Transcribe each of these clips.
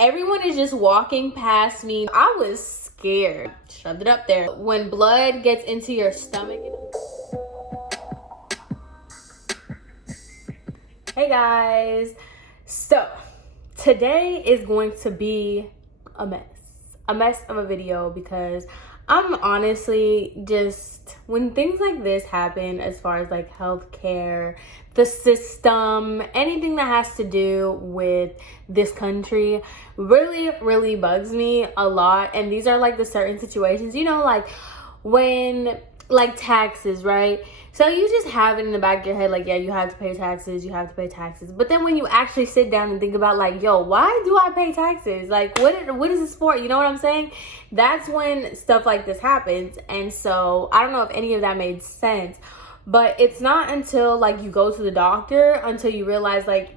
everyone is just walking past me. I was scared. Shoved it up there. When blood gets into your stomach. Hey guys. So today is going to be a mess of a video, because I'm honestly just, when things like this happen, as far as like healthcare, the system, anything that has to do with this country, really bugs me a lot. And these are like the certain situations, you know, like when, like taxes, right? So you just have it in the back of your head, like, yeah, you have to pay taxes, But then when you actually sit down and think about, like, yo, why do I pay taxes? Like, what is this for? You know what I'm saying? That's when stuff like this happens. And so I don't know if any of that made sense, but it's not until, like, you go to the doctor until you realize, like,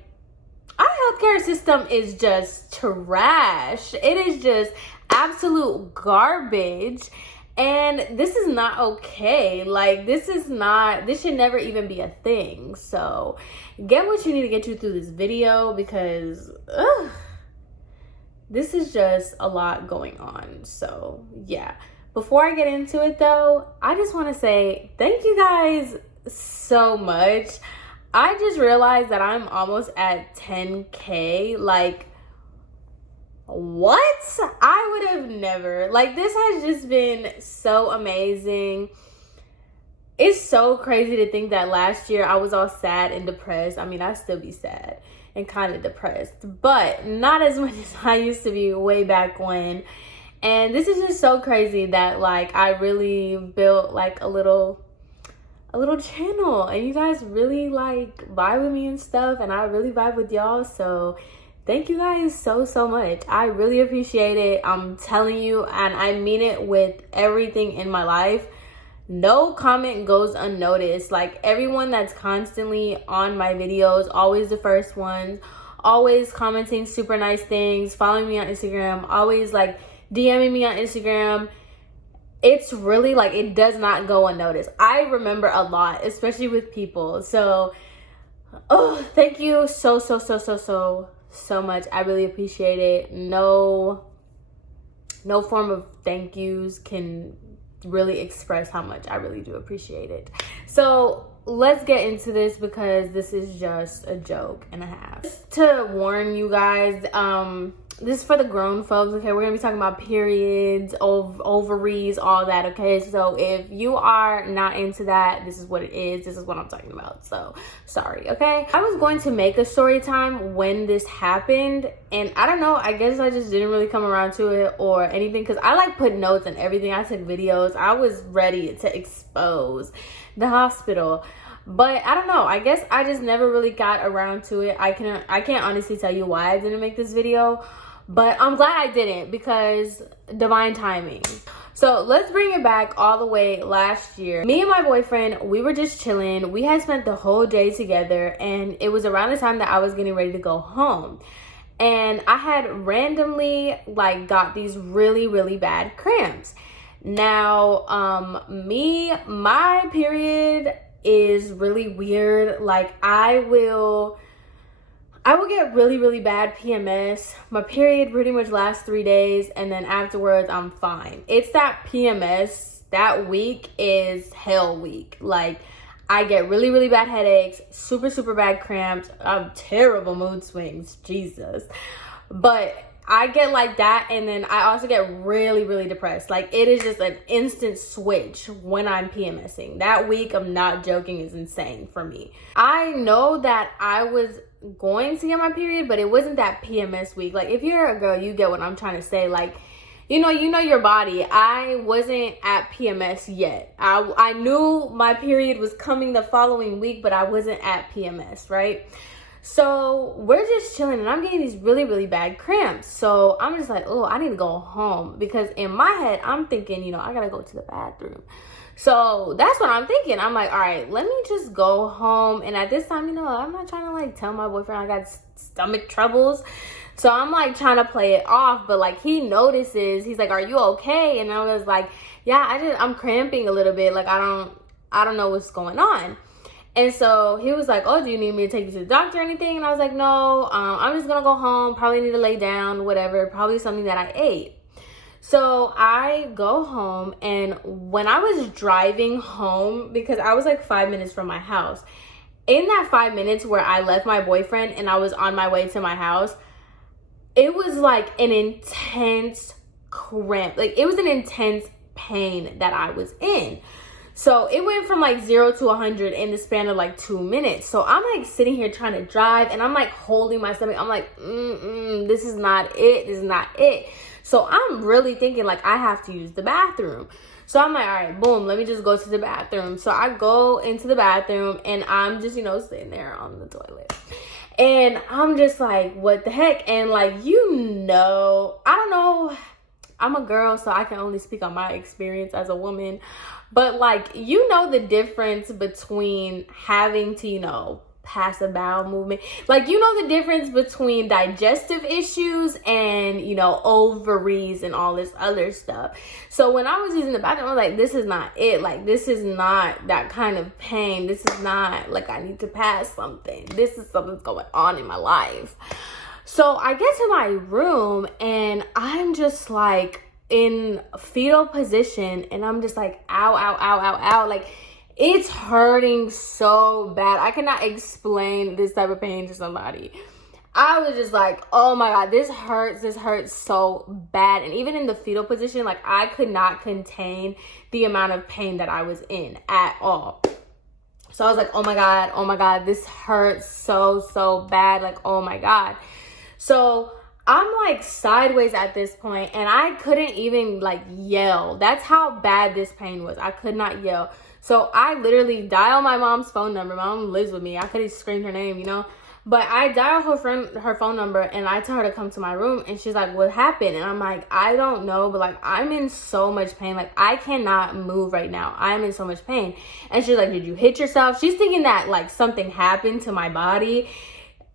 our healthcare system is just trash. It is just absolute garbage. And this is not okay. Like, this should never even be a thing. So get what you need to get you through this video, because this is just a lot going on. So yeah, before I get into it though, I just want to say thank you guys so much. I just realized that I'm almost at 10K. Like, what? I would have never. Like, this has just been so amazing. It's so crazy to think that last year I was all sad and depressed. I mean, I'd still be sad and kind of depressed, but not as much as I used to be way back when. And this is just so crazy that, like, I really built like a little channel, and you guys really like vibe with me and stuff, and I really vibe with y'all. So thank you guys so much. I really appreciate it. I'm telling you, and I mean it with everything in my life. No comment goes unnoticed. Like, everyone that's constantly on my videos, always the first ones, always commenting super nice things, following me on Instagram, always like DMing me on Instagram. It's really like, it does not go unnoticed. I remember a lot, especially with people. So, thank you so much. I really appreciate it. No form of thank yous can really express how much I really do appreciate it. So let's get into this, because this is just a joke and a half. Just to warn you guys, this is for the grown folks, okay? We're gonna be talking about periods, ovaries, all that, okay? So if you are not into that, this is what it is. This is what I'm talking about. So sorry, okay? I was going to make a story time when this happened, and I don't know, I guess I just didn't really come around to it or anything, because I like put notes and everything. I took videos. I was ready to expose the hospital. But I don't know, I guess I just never really got around to it. I can't honestly tell you why I didn't make this video, but I'm glad I didn't, because divine timing. So let's bring it back all the way last year. Me and my boyfriend, we were just chilling. We had spent the whole day together, and it was around the time that I was getting ready to go home. And I had randomly like got these really bad cramps. Now, my period is really weird. Like, I will get really bad PMS. My period pretty much lasts 3 days, and then afterwards I'm fine. It's that PMS, that week is hell week. Like, I get really bad headaches, super bad cramps, terrible mood swings, Jesus. But I get like that, and then I also get really depressed. Like, it is just an instant switch when I'm PMSing. That week, I'm not joking, is insane for me. I know that I was going to get my period, but it wasn't that PMS week. Like, if you're a girl, you get what I'm trying to say. Like, you know your body. I wasn't at PMS yet. I knew my period was coming the following week, but I wasn't at PMS, right? So we're just chilling, and I'm getting these really bad cramps. So I'm just like, oh, I need to go home, because in my head, I'm thinking, you know, I gotta go to the bathroom. So that's what I'm thinking. I'm like, all right, let me just go home. And at this time, you know, I'm not trying to like tell my boyfriend I got stomach troubles. So I'm like trying to play it off, but like he notices. He's like, are you okay? And I was like, yeah, I'm cramping a little bit. Like, I don't know what's going on. And so he was like, oh, do you need me to take you to the doctor or anything? And I was like, no, I'm just gonna go home, probably need to lay down, whatever, probably something that I ate. So I go home, and when I was driving home, because I was like 5 minutes from my house, in that 5 minutes where I left my boyfriend and I was on my way to my house, it was like an intense cramp. Like, it was an intense pain that I was in. So it went from like 0 to 100 in the span of like 2 minutes. So I'm like sitting here trying to drive, and I'm like holding my stomach. I'm like, this is not it. This is not it. So I'm really thinking like I have to use the bathroom. So I'm like, all right, boom, let me just go to the bathroom. So I go into the bathroom, and I'm just, sitting there on the toilet. And I'm just like, what the heck? And like, I don't know. I'm a girl, so I can only speak on my experience as a woman. But like, the difference between having to, pass a bowel movement. Like, the difference between digestive issues and, ovaries and all this other stuff. So when I was using the bathroom, I was like, this is not it. Like, this is not that kind of pain. This is not like I need to pass something. This is something's going on in my life. So I get to my room, and I'm just like in fetal position, and I'm just like, ow, ow, ow, ow, ow. Like, it's hurting so bad. I cannot explain this type of pain to somebody. I was just like, oh my God, this hurts so bad. And even in the fetal position, like, I could not contain the amount of pain that I was in at all. So I was like, oh my God, this hurts so bad. Like, oh my God. So I'm like sideways at this point, and I couldn't even like yell. That's how bad this pain was. I could not yell. So I literally dial my mom's phone number. My mom lives with me. I could have screamed her name, But I dial her phone number, and I tell her to come to my room, and she's like, what happened? And I'm like, I don't know, but like, I'm in so much pain. Like, I cannot move right now. I'm in so much pain. And she's like, did you hit yourself? She's thinking that like something happened to my body,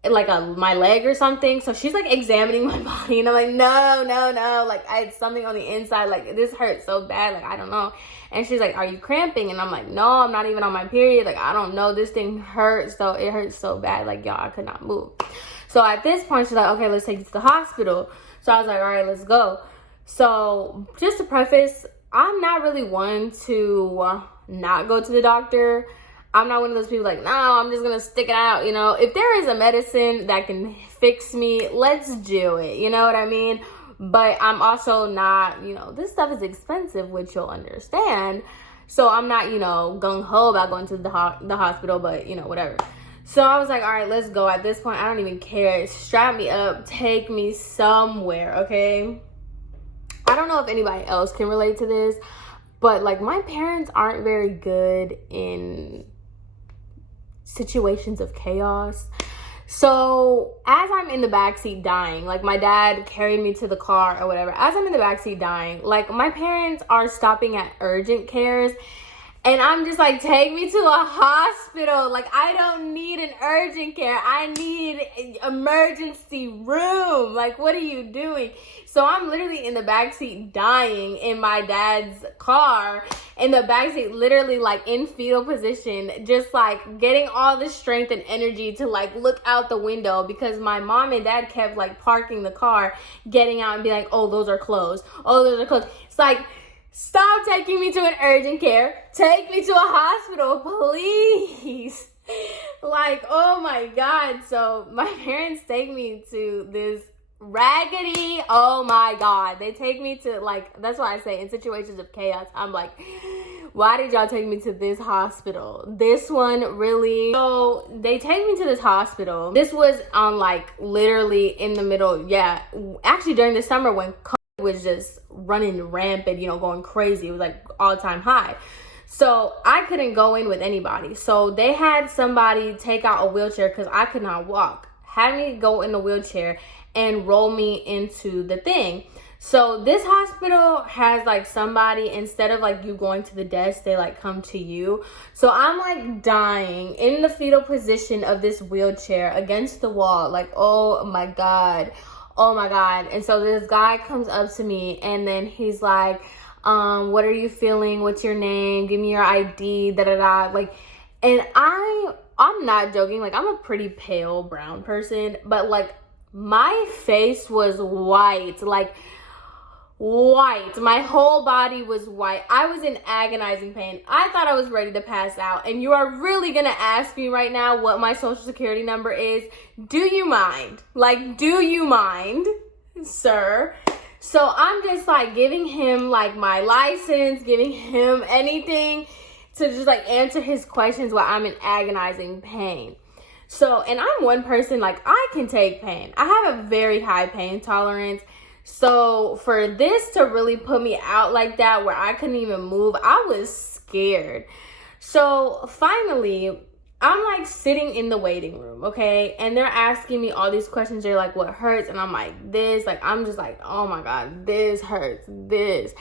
like my leg or something. So she's like examining my body, and I'm like, no, like I had something on the inside. Like, this hurts so bad. Like, I don't know. And she's like, are you cramping? And I'm like, no, I'm not even on my period. Like, I don't know. This thing hurts. So it hurts so bad. Like, y'all, I could not move. So at this point, she's like, okay, let's take you to the hospital. So I was like, all right, let's go. So just to preface, I'm not really one to not go to the doctor. I'm not one of those people like, no, I'm just going to stick it out. If there is a medicine that can fix me, let's do it. You know what I mean? But I'm also not, this stuff is expensive, which you'll understand. So I'm not, gung-ho about going to the hospital, but, whatever. So I was like, all right, let's go. At this point, I don't even care. Strap me up. Take me somewhere, okay? I don't know if anybody else can relate to this, but, like, my parents aren't very good in situations of chaos. So as I'm in the backseat dying, like, my dad carried me to the car or whatever. As I'm in the backseat dying, like, my parents are stopping at urgent cares, and I'm just like, take me to a hospital. Like, I don't need an urgent care. I need an emergency room. Like, what are you doing? So I'm literally in the backseat dying in my dad's car, in the backseat, literally like in fetal position, just like getting all the strength and energy to like look out the window, because my mom and dad kept like parking the car, getting out and be like, oh, those are closed. Oh, those are closed. It's like, stop taking me to an urgent care. Take me to a hospital, please. Like, oh my God. So my parents take me to this raggedy, oh my God. They take me to, like, that's why I say in situations of chaos, I'm like, why did y'all take me to this hospital? This one, really? So they take me to this hospital. This was on like literally in the middle. Yeah, actually during the summer when COVID was just running rampant, going crazy. It was like all-time high. So I couldn't go in with anybody. So they had somebody take out a wheelchair because I could not walk. Had me go in the wheelchair and roll me into the thing. So this hospital has like somebody, instead of like you going to the desk, they like come to you. So I'm like dying in the fetal position of this wheelchair against the wall. Like, oh my God. Oh my God. And so this guy comes up to me, and then he's like, what are you feeling? What's your name? Give me your ID, da da da. Like, And I'm not joking, like, I'm a pretty pale brown person, but like my face was white, like white. My whole body was white. I was in agonizing pain. I thought I was ready to pass out. And you are really gonna ask me right now what my social security number is? Do you mind? Like, do you mind, sir? So I'm just like giving him like my license, giving him anything to just like answer his questions while I'm in agonizing pain. So, and I'm one person, like, I can take pain. I have a very high pain tolerance. So for this to really put me out like that, where I couldn't even move, I was scared. So finally, I'm like sitting in the waiting room, okay? And they're asking me all these questions. They're like, what hurts? And I'm like, this. Like, I'm just like, oh my God, this hurts, this.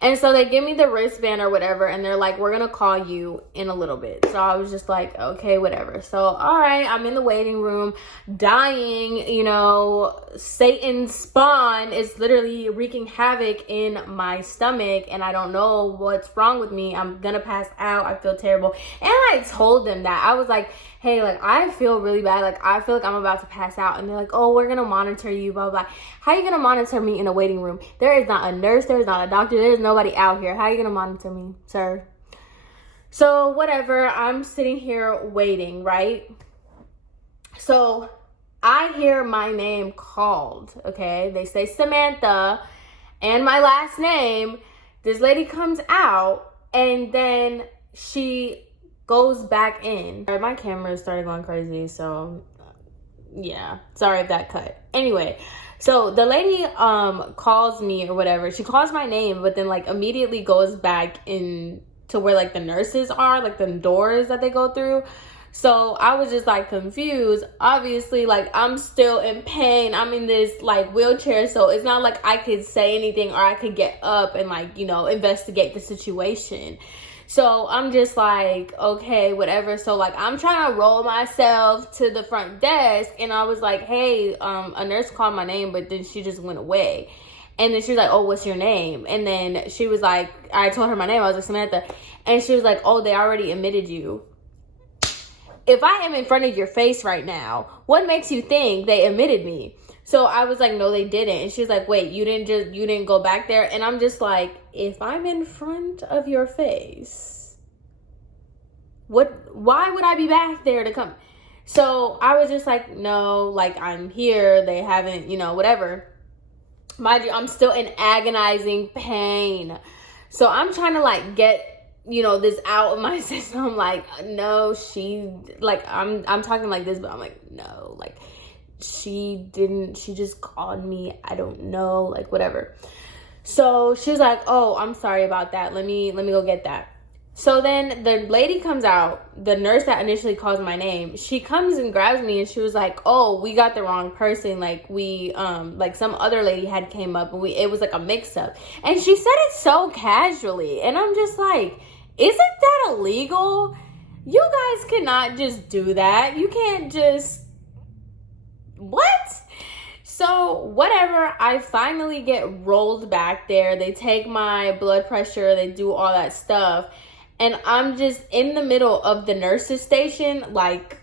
And so they give me the wristband or whatever, and they're like, we're gonna call you in a little bit. So I was just like, okay, whatever. So, all right, I'm in the waiting room, dying, you know, Satan's spawn is literally wreaking havoc in my stomach, and I don't know what's wrong with me. I'm gonna pass out. I feel terrible. And I told them that. I was like, hey, like, I feel really bad. Like, I feel like I'm about to pass out. And they're like, oh, we're gonna monitor you, blah, blah, blah. How are you gonna monitor me in a waiting room? There is not a nurse, there is not a doctor, there's nobody out here. How are you gonna monitor me, sir? So whatever, I'm sitting here waiting, right? So I hear my name called, okay? They say Samantha and my last name. This lady comes out, and then she goes back in. My camera started going crazy, so yeah, sorry if that cut. Anyway, so the lady calls me or whatever. She calls my name, but then like immediately goes back in to where like the nurses are, like the doors that they go through. So I was just like confused. Obviously, like, I'm still in pain. I'm in this like wheelchair, so it's not like I could say anything or I could get up and like, you know, investigate the situation. So I'm just like, okay, whatever. So like, I'm trying to roll myself to the front desk, and I was like, hey, a nurse called my name, but then she just went away. And then she was like, oh, what's your name? And then she was like, I told her my name. I was like, Samantha. And she was like, oh, they already admitted you. If I am in front of your face right now, what makes you think they admitted me? So I was like, no, they didn't. And she's like, wait, you didn't go back there? And I'm just like, if I'm in front of your face, why would I be back there to come? So I was just like, no, like, I'm here. They haven't, you know, whatever. Mind you, I'm still in agonizing pain. So I'm trying to like get, you know, this out of my system. Like, no, I'm talking like this, but I'm like, no, like, she just called me. I don't know, like, whatever. So she was like, oh, I'm sorry about that. Let me go get that. So then the lady comes out, the nurse that initially calls my name, she comes and grabs me, and she was like, oh, we got the wrong person. Like, we, like, some other lady had came up, and it was like a mix up. And she said it so casually. And I'm just like, isn't that illegal? You guys cannot just do that. You can't just, what? So whatever, I finally get rolled back there. They take my blood pressure, they do all that stuff. And I'm just in the middle of the nurses station, like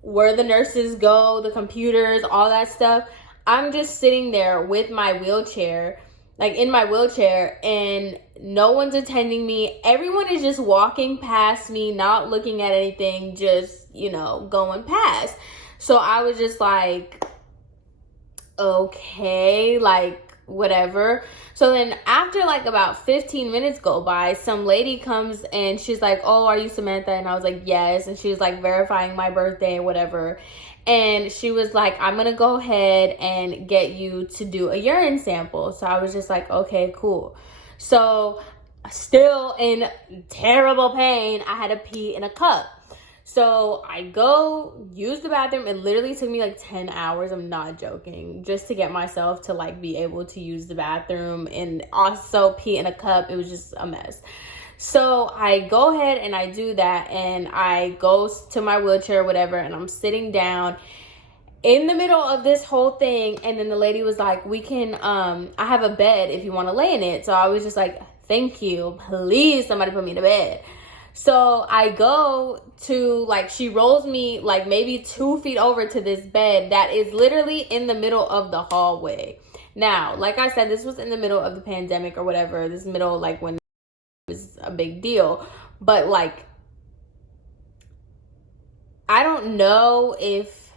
where the nurses go, the computers, all that stuff. I'm just sitting there with my wheelchair, like in my wheelchair, and no one's attending me. Everyone is just walking past me, not looking at anything, just, you know, going past. So I was just like, okay, like, whatever. So then after like about 15 minutes go by, some lady comes and she's like, oh, are you Samantha? And I was like, yes. And she was like verifying my birthday and whatever. And she was like, I'm gonna go ahead and get you to do a urine sample. So I was just like, okay, cool. So still in terrible pain, I had to pee in a cup. So I go use the bathroom. It literally took me like 10 hours. I'm not joking. Just to get myself to like be able to use the bathroom and also pee in a cup. It was just a mess. So I go ahead and I do that, and I go to my wheelchair or whatever, and I'm sitting down in the middle of this whole thing. And then the lady was like, we can, I have a bed if you want to lay in it. So I was just like, thank you. Please, somebody put me to bed. So I go to, like, she rolls me like maybe 2 feet over to this bed that is literally in the middle of the hallway. Now, like I said, this was in the middle of the pandemic or whatever. This middle, like, when it was a big deal. But, like, I don't know if,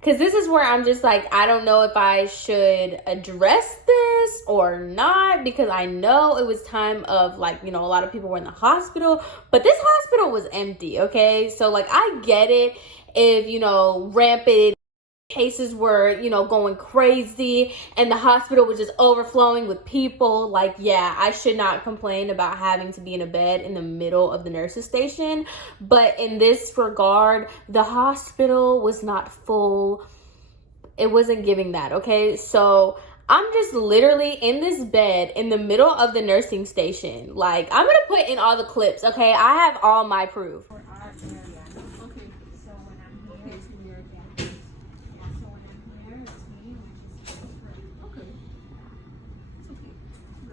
because this is where I'm just like, I don't know if I should address this or not, because I know it was time of, like, you know, a lot of people were in the hospital, but this hospital was empty, okay? So, like, I get it if, you know, rampant cases were, you know, going crazy and the hospital was just overflowing with people. Like, yeah, I should not complain about having to be in a bed in the middle of the nurses station. But in this regard, the hospital was not full. It wasn't giving that, okay? So I'm just literally in this bed in the middle of the nursing station. Like, I'm gonna put in all the clips, okay? I have all my proof.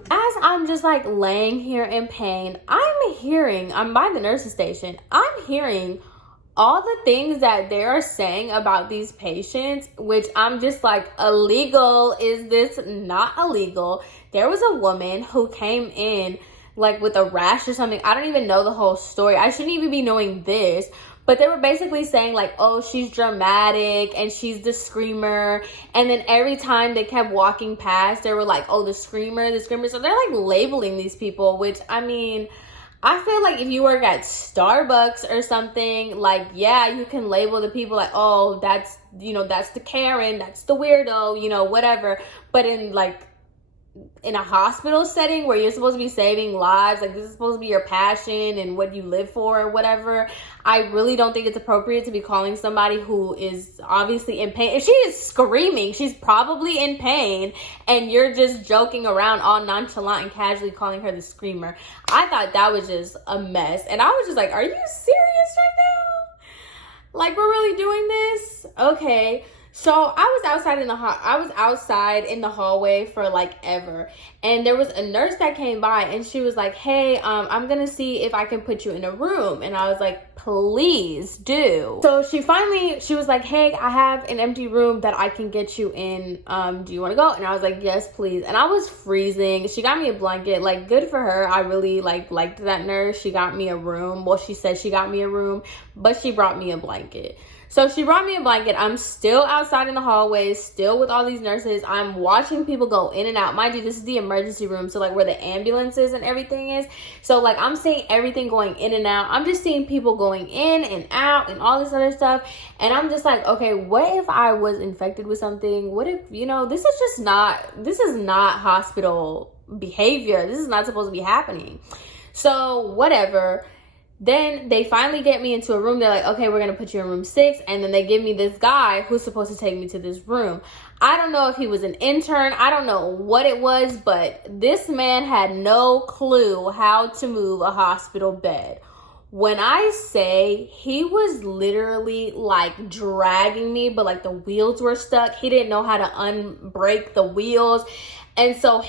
As I'm just like laying here in pain, I'm by the nursing station, I'm hearing all the things that they are saying about these patients, which I'm just like, illegal? Is this not illegal? There was a woman who came in like with a rash or something. I don't even know the whole story. I shouldn't even be knowing this. But they were basically saying like, oh, she's dramatic and she's the screamer. And then every time they kept walking past, they were like, oh, the screamer, the screamer. So they're like labeling these people, which, I mean, I feel like if you work at Starbucks or something, like, yeah, you can label the people like, oh, that's, you know, that's the Karen, that's the weirdo, you know, whatever. But in a hospital setting where you're supposed to be saving lives, like, this is supposed to be your passion and what you live for or whatever, I really don't think it's appropriate to be calling somebody who is obviously in pain. If she is screaming, she's probably in pain, and you're just joking around all nonchalant and casually calling her the screamer. I thought that was just a mess, and I was just like, are you serious right now? Like, we're really doing this? Okay. So I was outside in the hallway for like ever, and there was a nurse that came by, and she was like, hey, I'm gonna see if I can put you in a room. And I was like, please do. So she was like, hey, I have an empty room that I can get you in. Do you want to go? And I was like, yes, please. And I was freezing. She got me a blanket. Like, good for her. I really liked that nurse. She got me a room. Well, she said she got me a room, but she brought me a blanket. So she brought me a blanket. I'm still outside in the hallways, still with all these nurses. I'm watching people go in and out. Mind you, this is the emergency room, so like where the ambulances and everything is. So like I'm seeing everything going in and out. I'm just seeing people going in and out and all this other stuff. And I'm just like, okay, what if I was infected with something? What if, you know, this is not hospital behavior. This is not supposed to be happening. So whatever. Then they finally get me into a room. They're like, okay, we're going to put you in room 6. And then they give me this guy who's supposed to take me to this room. I don't know if he was an intern. I don't know what it was, but this man had no clue how to move a hospital bed. When I say he was literally like dragging me, but like the wheels were stuck. He didn't know how to unbrake the wheels. And so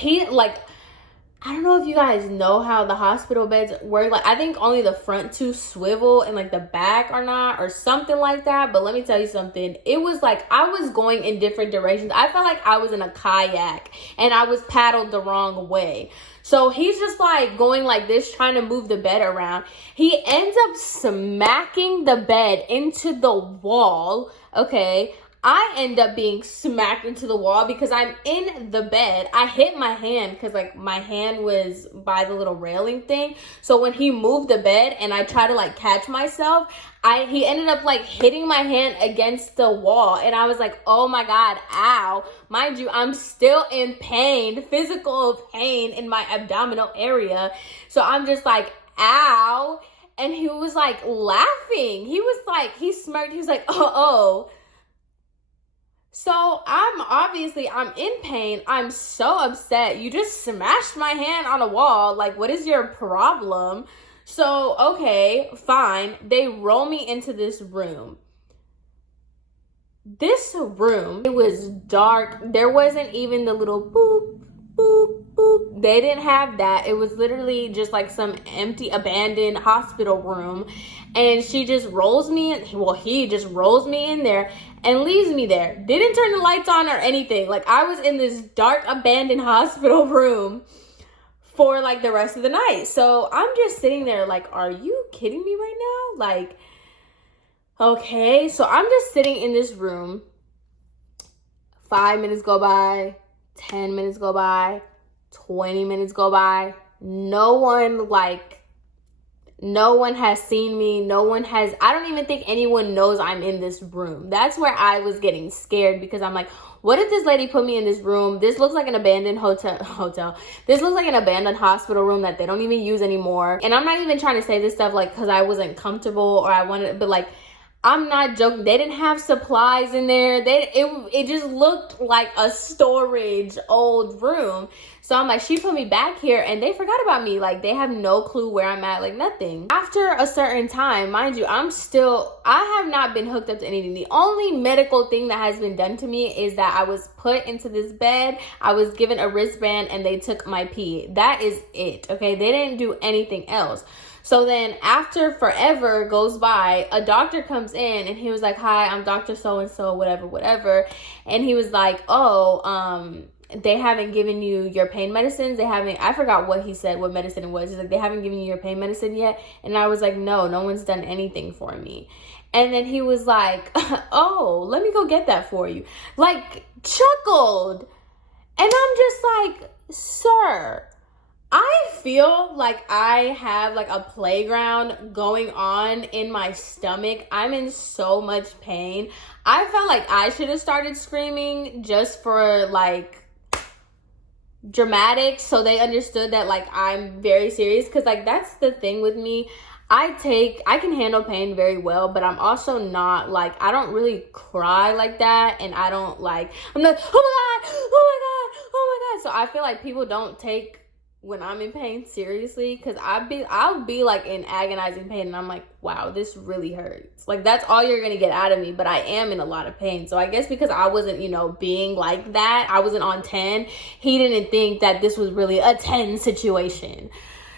I don't know if you guys know how the hospital beds work. Like, I think only the front 2 swivel and like the back are not, or something like that. But let me tell you something. It was like I was going in different directions. I felt like I was in a kayak and I was paddled the wrong way. So he's just like going like this, trying to move the bed around. He ends up smacking the bed into the wall. Okay. I end up being smacked into the wall because I'm in the bed. I hit my hand because like my hand was by the little railing thing. So when he moved the bed and I tried to like catch myself, he ended up like hitting my hand against the wall. And I was like, oh my God, ow. Mind you, I'm still in pain, physical pain in my abdominal area. So I'm just like, ow. And he was like laughing. He smirked. He was like, oh. So I'm in pain. I'm so upset. You just smashed my hand on a wall. Like, what is your problem? So, okay, fine. They roll me into this room. This room, it was dark. There wasn't even the little boop, boop, boop. They didn't have that. It was literally just like some empty, abandoned hospital room. And she just rolls me in. Well, he just rolls me in there and leaves me there. Didn't turn the lights on or anything. Like, I was in this dark, abandoned hospital room for like the rest of the night. So I'm just sitting there like, are you kidding me right now? Like, okay. So I'm just sitting in this room. 5 minutes go by, 10 minutes go by, 20 minutes go by. No one has seen me. I don't even think anyone knows I'm in this room. That's where I was getting scared, because I'm like, what if this lady put me in this room? This looks like an abandoned hotel. This looks like an abandoned hospital room that they don't even use anymore. And I'm not even trying to say this stuff like because I wasn't comfortable or I wanted, but like, I'm not joking. They didn't have supplies in there. It just looked like a storage old room. So I'm like, she put me back here and they forgot about me. Like, they have no clue where I'm at, like nothing. After a certain time, mind you, I have not been hooked up to anything. The only medical thing that has been done to me is that I was put into this bed. I was given a wristband and they took my pee. That is it, okay? They didn't do anything else. So then after forever goes by, a doctor comes in and he was like, hi, I'm Dr. So-and-so, whatever. And he was like, they haven't given you your pain medicines. I forgot what he said, what medicine it was. He's like, they haven't given you your pain medicine yet. And I was like, no one's done anything for me. And then he was like, oh, let me go get that for you. Like, chuckled. And I'm just like, sir, I feel like I have like a playground going on in my stomach. I'm in so much pain. I felt like I should have started screaming just for like dramatic, so they understood that like I'm very serious. Because like that's the thing with me. I can handle pain very well, but I'm also not like, I don't really cry like that. And I'm like, oh my God, oh my God, oh my God. So I feel like people don't take when I'm in pain seriously, because I'll be like in agonizing pain and I'm like, wow, this really hurts. Like, that's all you're gonna get out of me, but I am in a lot of pain. So I guess because I wasn't, being like that, I wasn't on 10, he didn't think that this was really a 10 situation.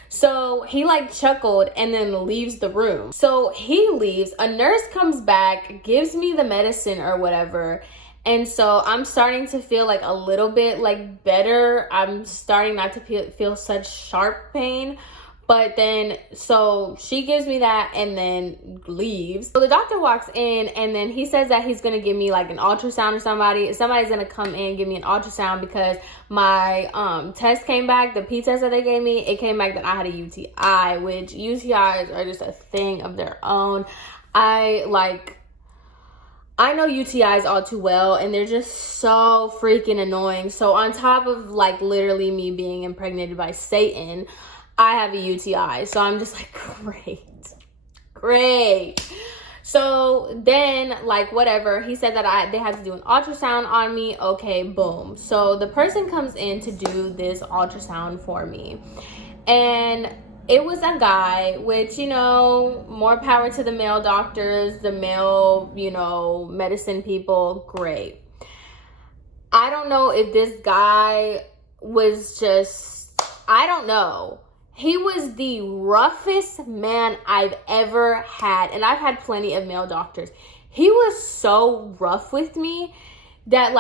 So he like chuckled and then leaves the room. So he leaves, a nurse comes back, gives me the medicine or whatever. And so I'm starting to feel like a little bit like better. I'm starting not to feel such sharp pain. But then, so she gives me that and then leaves. So the doctor walks in and then he says that he's going to give me like an ultrasound or somebody's going to come in and give me an ultrasound because my test came back, the P test that they gave me, it came back that I had a UTI, which UTIs are just a thing of their own. I know UTIs all too well, and they're just so freaking annoying. So on top of like literally me being impregnated by Satan, I have a UTI. So I'm just like, great. So then like whatever, he said that they had to do an ultrasound on me. Okay, boom. So the person comes in to do this ultrasound for me. And it was a guy, which, more power to the male doctors, the male, medicine people, great. I don't know if this guy was I don't know. He was the roughest man I've ever had, and I've had plenty of male doctors. He was so rough with me that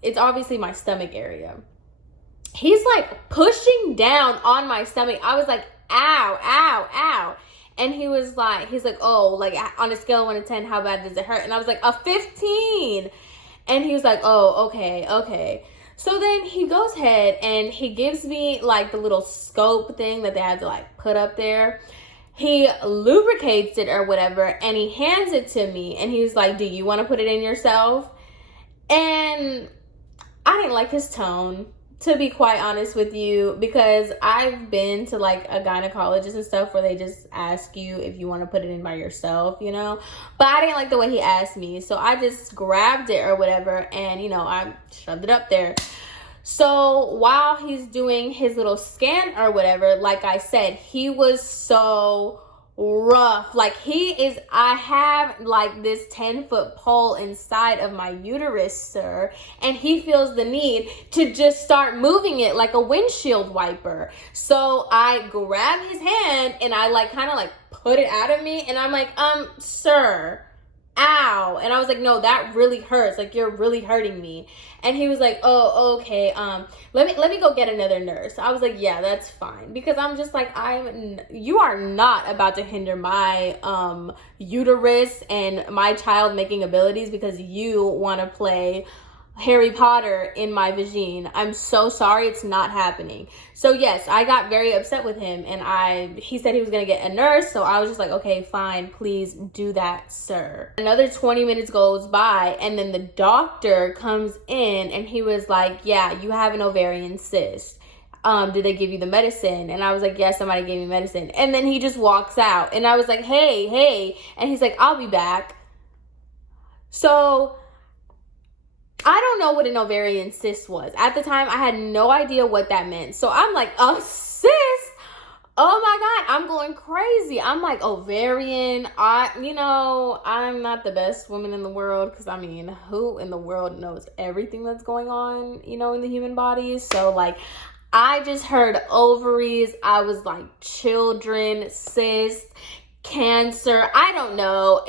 it's obviously my stomach area. He's like pushing down on my stomach. I was like, ow, ow, ow. And he's like, oh, like on a scale of 1 to 10, how bad does it hurt? And I was like, a 15. And he was like, oh, okay. So then he goes ahead and he gives me like the little scope thing that they had to like put up there. He lubricates it or whatever and he hands it to me. And he's like, do you want to put it in yourself? And I didn't like his tone, to be quite honest with you, because I've been to like a gynecologist and stuff where they just ask you if you want to put it in by yourself, but I didn't like the way he asked me. So I just grabbed it or whatever and, I shoved it up there. So while he's doing his little scan or whatever, like I said, he was so rough. Like I have like this 10-foot pole inside of my uterus, sir, and he feels the need to just start moving it like a windshield wiper. So I grab his hand and I like kind of like put it out of me, and I'm like, sir, ow. And I was like, no, that really hurts. Like, you're really hurting me. And he was like, oh, okay. Let me go get another nurse. I was like, yeah, that's fine. Because I'm just like, you are not about to hinder my uterus and my child making abilities because you want to play Harry Potter in my vagine. I'm so sorry, it's not happening. So yes, I got very upset with him, and he said he was gonna get a nurse, so I was just like, okay, fine, please do that, sir. Another 20 minutes goes by, and then the doctor comes in, and he was like, yeah, you have an ovarian cyst. Did they give you the medicine? And I was like, yes, somebody gave me medicine. And then he just walks out, and I was like, hey, and he's like, I'll be back. So I don't know what an ovarian cyst was. At the time, I had no idea what that meant. So I'm like, a cyst? Oh my God, I'm going crazy. I'm like, ovarian. I'm not the best woman in the world, because I mean, who in the world knows everything that's going on, in the human body? So like, I just heard ovaries. I was like, children, cyst, cancer. I don't know.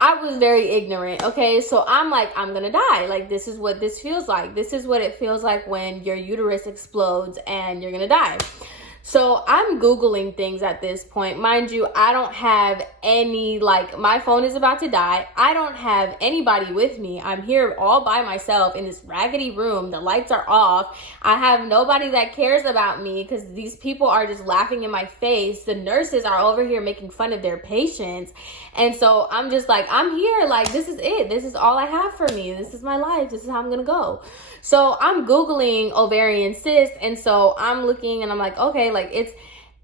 I was very ignorant, okay? So I'm like, I'm gonna die. Like, this is what this feels like. This is what it feels like when your uterus explodes and you're gonna die. So I'm Googling things at this point. Mind you, I don't have any, like, my phone is about to die. I don't have anybody with me. I'm here all by myself in this raggedy room. The lights are off. I have nobody that cares about me because these people are just laughing in my face. The nurses are over here making fun of their patients. And so I'm just like, I'm here. Like, this is it. This is all I have for me. This is my life. This is how I'm going to go. So I'm Googling ovarian cyst. And so I'm looking and I'm like, okay, like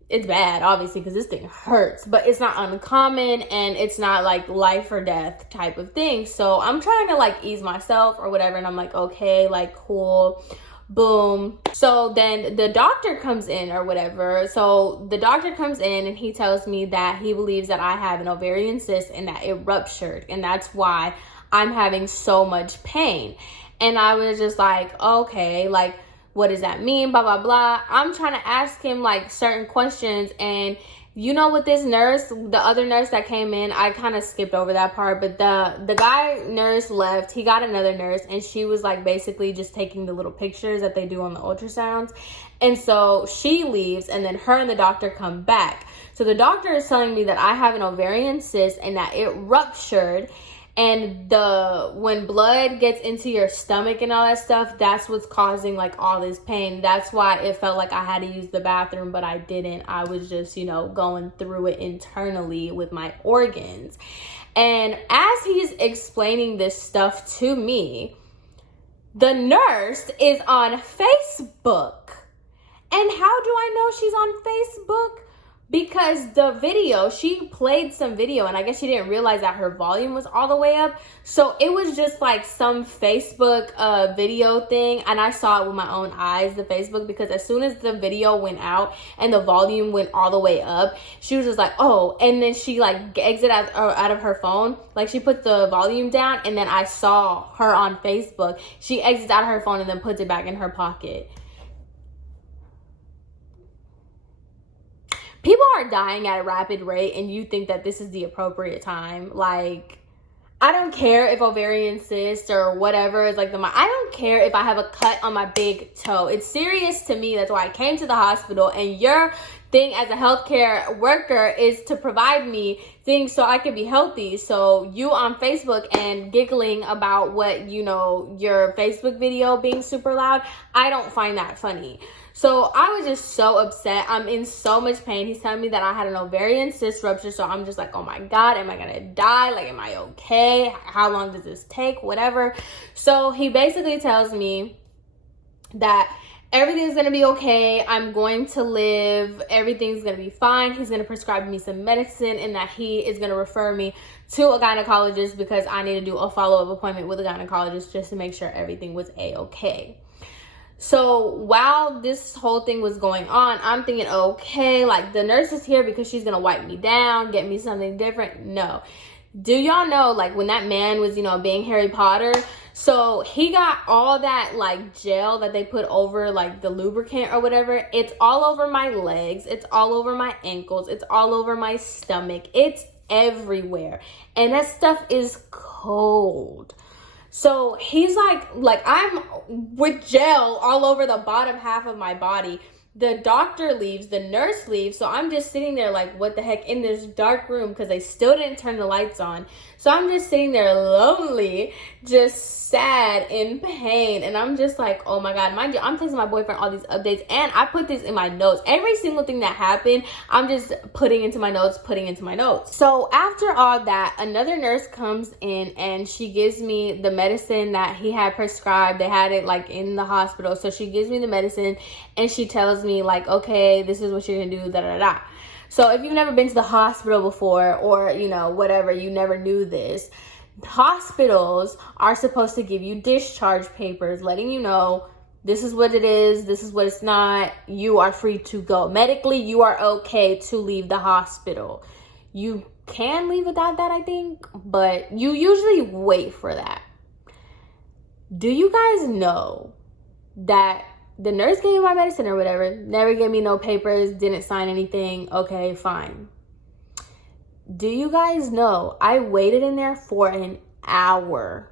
it's bad, obviously, because this thing hurts, but it's not uncommon and it's not like life or death type of thing. So I'm trying to like ease myself or whatever. And I'm like, okay, like cool. Boom. So then the doctor comes in or whatever. So the doctor comes in and he tells me that he believes that I have an ovarian cyst and that it ruptured. And that's why I'm having so much pain. And I was just like, okay, like, what does that mean? Blah, blah, blah. I'm trying to ask him like certain questions. And with this nurse, the other nurse that came in, I kind of skipped over that part, but the guy nurse left. He got another nurse and she was like basically just taking the little pictures that they do on the ultrasounds. And so she leaves and then her and the doctor come back. So the doctor is telling me that I have an ovarian cyst and that it ruptured. And when blood gets into your stomach and all that stuff, that's what's causing like all this pain. That's why it felt like I had to use the bathroom, but I didn't. I was just, going through it internally with my organs. And as he's explaining this stuff to me, the nurse is on Facebook. And how do I know she's on Facebook? Because she played some video and I guess she didn't realize that her volume was all the way up. So it was just like some Facebook video thing. And I saw it with my own eyes, the Facebook, because as soon as the video went out and the volume went all the way up, she was just like, oh, and then she like exited out of her phone. Like she put the volume down and then I saw her on Facebook. She exits out of her phone and then puts it back in her pocket. People are dying at a rapid rate and you think that this is the appropriate time. Like, I don't care if ovarian cyst or whatever is like I don't care if I have a cut on my big toe. It's serious to me. That's why I came to the hospital, and your thing as a healthcare worker is to provide me things so I can be healthy. So you on Facebook and giggling about what, your Facebook video being super loud, I don't find that funny. So I was just so upset. I'm in so much pain. He's telling me that I had an ovarian cyst rupture. So I'm just like, oh my God, am I going to die? Like, am I okay? How long does this take? Whatever. So he basically tells me that everything's going to be okay. I'm going to live. Everything's going to be fine. He's going to prescribe me some medicine and that he is going to refer me to a gynecologist because I need to do a follow-up appointment with a gynecologist just to make sure everything was A-okay. So while this whole thing was going on, I'm thinking, okay, like the nurse is here because she's gonna wipe me down, get me something different. No. Do y'all know, like, when that man was, being Harry Potter, so he got all that, like, gel that they put over, like, the lubricant or whatever. It's all over my legs. It's all over my ankles. It's all over my stomach. It's everywhere. And that stuff is cold. So he's like I'm with gel all over the bottom half of my body. The doctor leaves, the nurse leaves, so I'm just sitting there like, what the heck, in this dark room because they still didn't turn the lights on. So I'm just sitting there lonely, just sad, in pain, and I'm just like, oh my God. Mind you, I'm texting my boyfriend all these updates, and I put this in my notes. Every single thing that happened, I'm just putting into my notes. So after all that, another nurse comes in, and she gives me the medicine that he had prescribed. They had it like in the hospital, so she gives me the medicine, and she tells me like, okay, this is what you're gonna do, da da da. So if you've never been to the hospital before, or whatever, you never knew this, hospitals are supposed to give you discharge papers letting you know this is what it is, this is what it's not. You are free to go. Medically, you are okay to leave the hospital. You can leave without that, I think, but you usually wait for that. Do you guys know that the nurse gave me my medicine or whatever, never gave me no papers, didn't sign anything? Okay, fine. Do you guys know I waited in there for an hour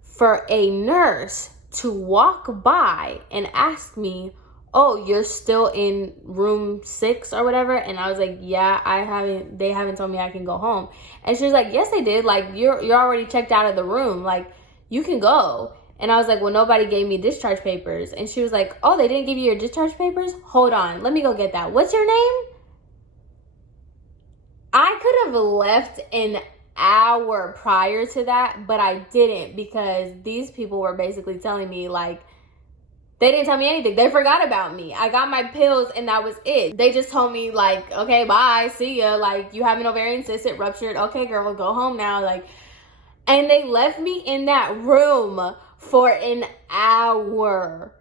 for a nurse to walk by and ask me, oh, you're still in room 6 or whatever? And I was like, yeah, they haven't told me I can go home. And she was like, yes, they did. Like, you're already checked out of the room. Like, you can go. And I was like, well, nobody gave me discharge papers. And she was like, oh, they didn't give you your discharge papers? Hold on, let me go get that. What's your name? I could have left an hour prior to that, but I didn't, because these people were basically telling me, like, they didn't tell me anything. They forgot about me. I got my pills and that was it. They just told me, like, okay, bye, see ya. Like, you have an ovarian cyst, it ruptured. Okay, girl, go home now. Like, and they left me in that room for an hour.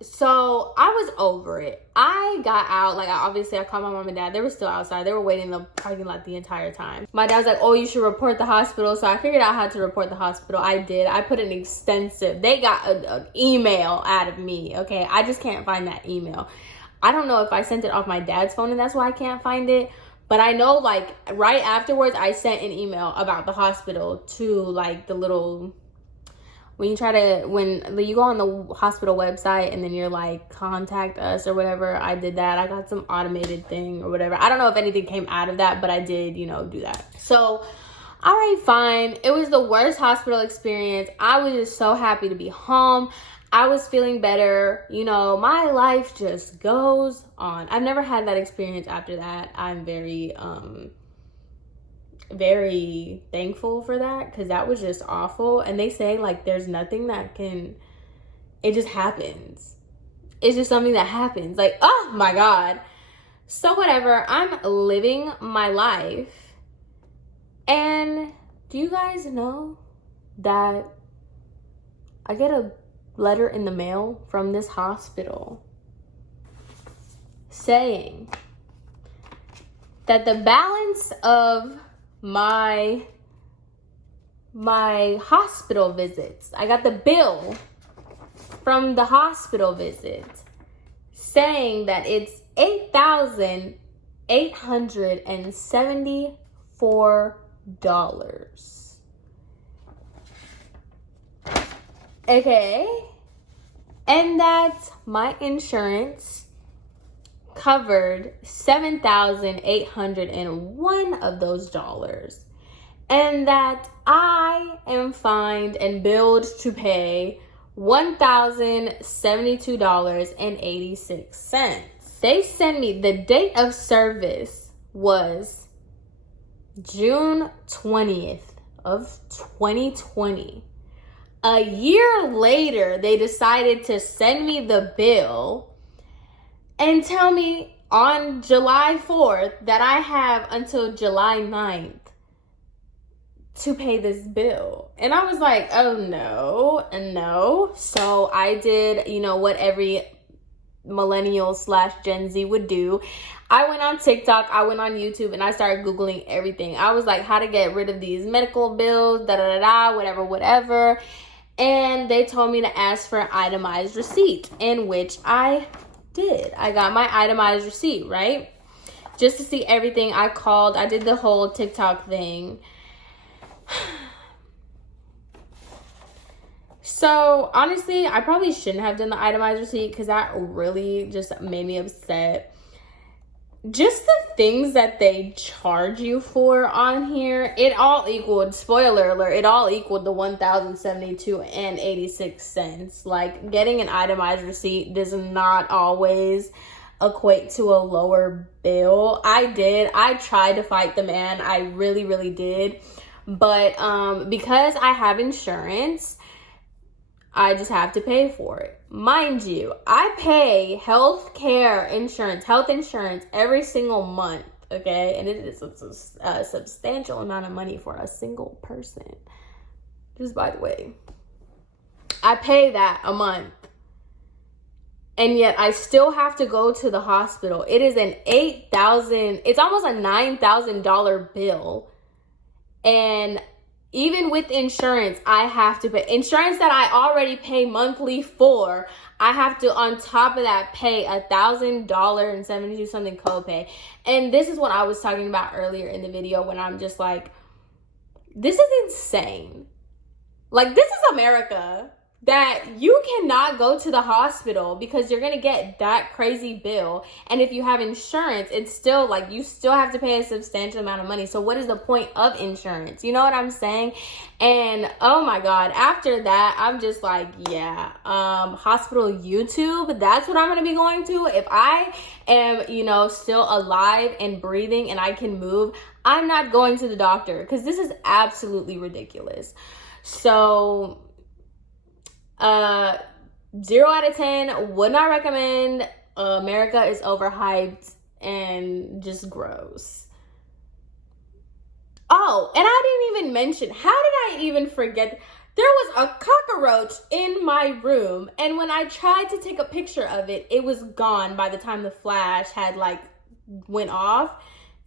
So I was over it. I got out. Like, I called my mom and dad. They were still outside. They were waiting in the parking lot the entire time. My dad was like, oh, you should report the hospital. So I figured out how to report the hospital. I did. I put an extensive, they got an email out of me. Okay, I just can't find that email. I don't know if I sent it off my dad's phone and that's why I can't find it. But I know, like, right afterwards, I sent an email about the hospital to, like, the little, when you go on the hospital website and then you're like, contact us or whatever. I did that. I got some automated thing or whatever. I don't know if anything came out of that, but I did, do that. So, all right, fine. It was the worst hospital experience. I was just so happy to be home. I was feeling better. My life just goes on. I've never had that experience after that. I'm very, very thankful for that, because that was just awful. And they say, like, there's nothing that it just happens. It's just something that happens. Like, oh my God. So whatever, I'm living my life. And do you guys know that I get a letter in the mail from this hospital saying that the balance of my hospital visits, I got the bill from the hospital visit saying that it's $8,874. Okay, and that my insurance covered $7,801 of those dollars, and that I am fined and billed to pay $1,072.86. They sent me, the date of service was June 20th of 2020. A year later, they decided to send me the bill and tell me on July 4th that I have until July 9th to pay this bill. And I was like, oh no. So I did, you know, what every millennial / Gen Z would do. I went on TikTok, I went on YouTube, and I started Googling everything. I was like, how to get rid of these medical bills, whatever. And they told me to ask for an itemized receipt, in which I did. I got my itemized receipt, right? Just to see everything. I called, I did the whole TikTok thing. So honestly, I probably shouldn't have done the itemized receipt because that really just made me upset. Just the things that they charge you for on here, it all equaled, spoiler alert, it all equaled the $1,072.86. Like, getting an itemized receipt does not always equate to a lower bill. I tried to fight the man. I really did. But because I have insurance, I just have to pay for it. Mind you, I pay health insurance every single month, okay? And it is a substantial amount of money for a single person. Just by the way, I pay that a month. And yet I still have to go to the hospital. It is it's almost a $9,000 bill. And even with insurance, I have to pay insurance that I already pay monthly for. I have to, on top of that, pay $1,000 and something copay. And this is what I was talking about earlier in the video, when I'm just like, this is insane. Like, this is America, that you cannot go to the hospital because you're gonna get that crazy bill. And if you have insurance, it's still like, you still have to pay a substantial amount of money. So what is the point of insurance? You know what I'm saying? And oh my God, after that, I'm just like, yeah, hospital YouTube, that's what I'm gonna be going to. If I am, you know, still alive and breathing and I can move, I'm not going to the doctor, because this is absolutely ridiculous. So 0 out of 10, would not recommend. America is overhyped and just gross. Oh, and I didn't even mention, how did I even forget? There was a cockroach in my room, and when I tried to take a picture of it, it was gone by the time the flash had like went off.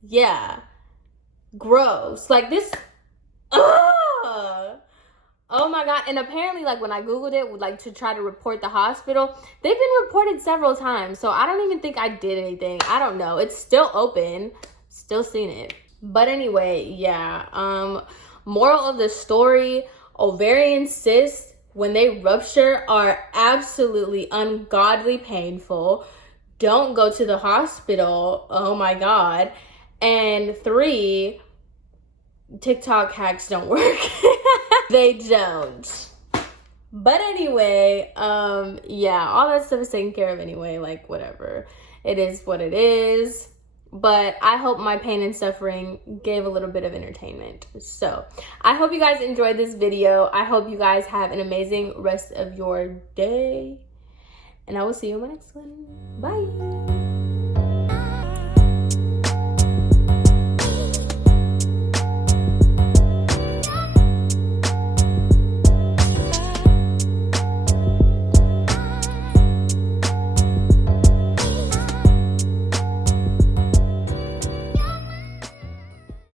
Yeah, gross. Like this. Oh my God. And apparently, like, when I Googled it, like, to try to report the hospital, they've been reported several times. So I don't even think I did anything. I don't know. It's still open. Still seen it. But anyway, yeah. Moral of the story, ovarian cysts, when they rupture, are absolutely ungodly painful. Don't go to the hospital. Oh my God. And 3, TikTok hacks don't work. They don't. But anyway, yeah, all that stuff is taken care of anyway. Like, whatever. It is what it is. But I hope my pain and suffering gave a little bit of entertainment. So I hope you guys enjoyed this video. I hope you guys have an amazing rest of your day. And I will see you in my next one. Bye.